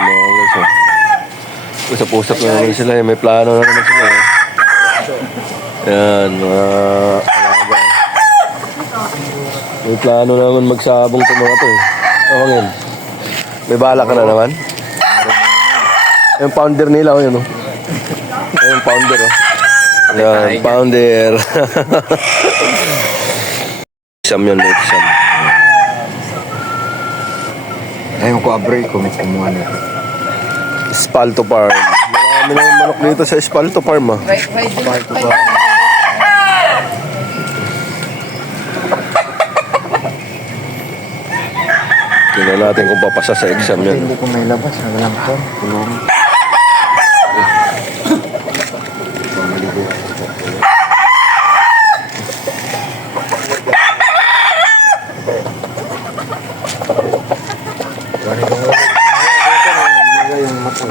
mga guys. Oh. Usap-usap na naman sila eh. May plano na naman sila eh. Ayan, mga alaga. May plano naman magsabong itong mga to eh. Ako ngayon. May bala ka na naman. Yung pounder nila oh yun oh. Yung pounder oh. Ayan, pounder. Isam yun, may isam. Ayun ko abray ko, may kumuha na. Espalto Farm. Marami na yung manok dito sa Espalto Farm ah. Espalto Farm. Tingnan natin kung papasa sa exam yan. Hindi ko may labas, nagalang ko. Tulong. Yung mata.